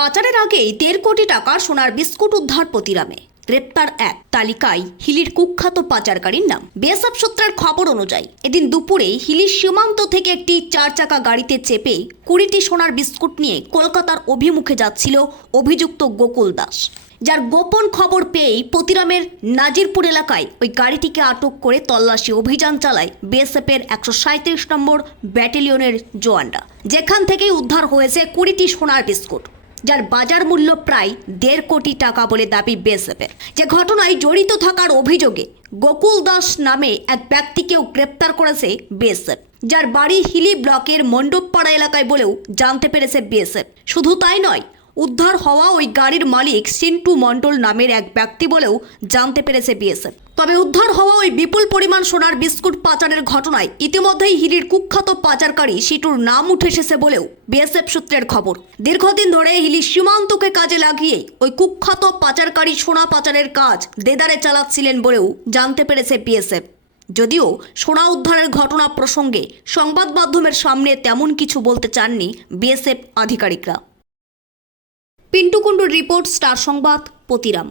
পাচারের আগেই দেড় কোটি টাকার সোনার বিস্কুট উদ্ধার প্রতিরামে। গ্রেপ্তার এক। তালিকায় হিলির কুখ্যাত পাচারকারীর নাম। বিএসএফ সূত্রের খবর অনুযায়ী, এদিন দুপুরে হিলির সীমান্ত থেকে একটি চার চাকা গাড়িতে চেপে কুড়িটি সোনার বিস্কুট নিয়ে কলকাতার অভিমুখে যাচ্ছিল অভিযুক্ত গোকুল দাস। যার গোপন খবর পেয়েই পতিরামের নাজিরপুর এলাকায় ওই গাড়িটিকে আটক করে তল্লাশি অভিযান চালায় বিএসএফের একশো সাঁত্রিশ নম্বর ব্যাটালিয়নের জওয়ানরা যেখান থেকেই উদ্ধার হয়েছে কুড়িটি সোনার বিস্কুট। যার বাজার মূল্য প্রায় দেড় কোটি টাকা বলে দাবি বিএসএফের। যে ঘটনায় জড়িত থাকার অভিযোগে গোকুল দাস নামে এক ব্যক্তিকেও গ্রেপ্তার করেছে বিএসএফ, যার বাড়ি হিলি ব্লকের মণ্ডপপাড়া এলাকায় বলেও জানতে পেরেছে বিএসএফ। শুধু তাই নয় উদ্ধার হওয়া ওই গাড়ির মালিক সিন্টু মণ্ডল নামের এক ব্যক্তি বলেও জানতে পেরেছে বিএসএফ। তবে উদ্ধার হওয়া ওই বিপুল পরিমাণ সোনার বিস্কুট পাচারের ঘটনায় ইতিমধ্যেই হিলির কুখ্যাত পাচারকারী সিটুর নাম উঠে এসেছে বলেও বিএসএফ সূত্রের খবর। দীর্ঘদিন ধরে হিলি সীমান্তকে কাজে লাগিয়ে ওই কুখ্যাত পাচারকারী সোনা পাচারের কাজ দেদারে চালাচ্ছিলেন বলেও জানতে পেরেছে বিএসএফ। যদিও সোনা উদ্ধারের ঘটনা প্রসঙ্গে সংবাদ মাধ্যমের সামনে তেমন কিছু বলতে চাননি বিএসএফ আধিকারিকরা। পিন্টু কুণ্ডুর রিপোর্ট স্টার সংবাদ পতিরাম।